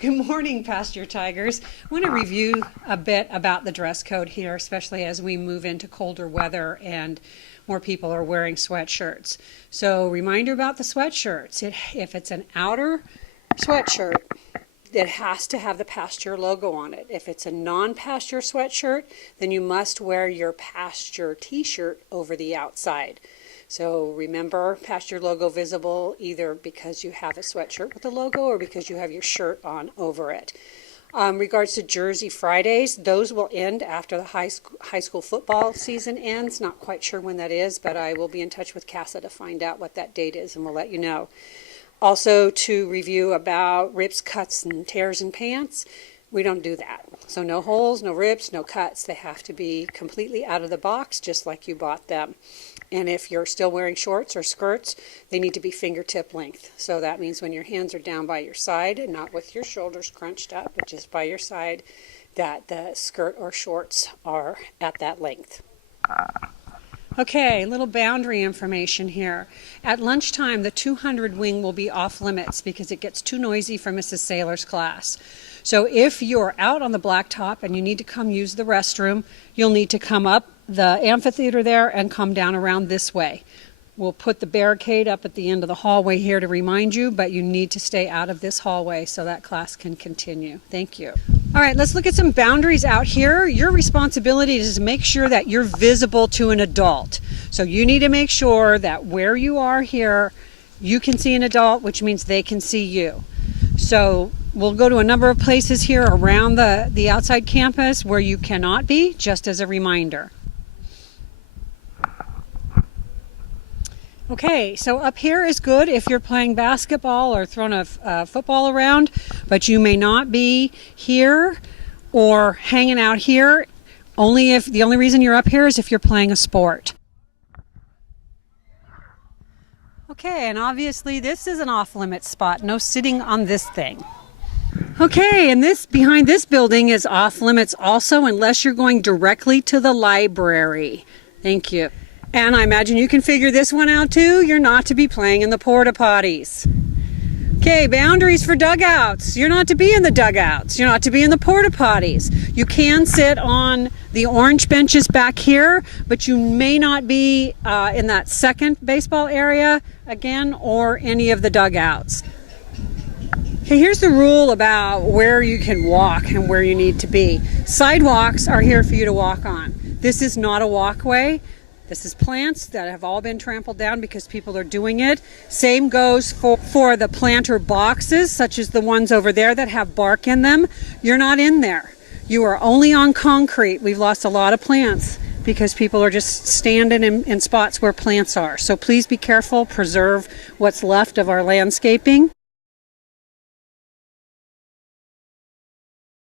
Good morning, Pasture Tigers. I want to review a bit about the dress code here, especially as we move into colder weather and more people are wearing sweatshirts. So, reminder about the sweatshirts. If it's an outer sweatshirt, it has to have the pasture logo on it. If it's a non-pasture sweatshirt, then you must wear your pasture t-shirt over the outside. So remember, pasture logo visible either because you have a sweatshirt with the logo or because you have your shirt on over it. Regards to Jersey Fridays, those will end after the high school football season ends. Not quite sure when that is, but I will be in touch with CASA to find out what that date is, and we'll let you know. Also, to review about rips, cuts, and tears in pants, we don't do that. So no holes, no rips, no cuts. They have to be completely out of the box, just like you bought them. And if you're still wearing shorts or skirts, they need to be fingertip length. So that means when your hands are down by your side and not with your shoulders crunched up, but just by your side, that the skirt or shorts are at that length. Okay, little boundary information here. At lunchtime, the 200 wing will be off limits because it gets too noisy for Mrs. Saylor's class. So if you're out on the blacktop and you need to come use the restroom, you'll need to come up the amphitheater there and come down around this way. We'll put the barricade up at the end of the hallway here to remind you, but you need to stay out of this hallway so that class can continue. Thank you. All right, let's look at some boundaries out here. Your responsibility is to make sure that you're visible to an adult. So you need to make sure that where you are here, you can see an adult, which means they can see you. So we'll go to a number of places here around the outside campus where you cannot be, just as a reminder. Okay, so up here is good if you're playing basketball or throwing a football around, but you may not be here or hanging out here. The only reason you're up here is if you're playing a sport. Okay, and obviously this is an off-limits spot. No sitting on this thing. Okay, and behind this building is off-limits also, unless you're going directly to the library. Thank you. And I imagine you can figure this one out too. You're not to be playing in the porta potties. Okay, boundaries for dugouts. You're not to be in the dugouts. You're not to be in the porta potties. You can sit on the orange benches back here, but you may not be in that second baseball area again or any of the dugouts. Okay, here's the rule about where you can walk and where you need to be. Sidewalks are here for you to walk on. This is not a walkway. This is plants that have all been trampled down because people are doing it. Same goes for the planter boxes, such as the ones over there that have bark in them. You're not in there. You are only on concrete. We've lost a lot of plants because people are just standing in spots where plants are. So please be careful, preserve what's left of our landscaping.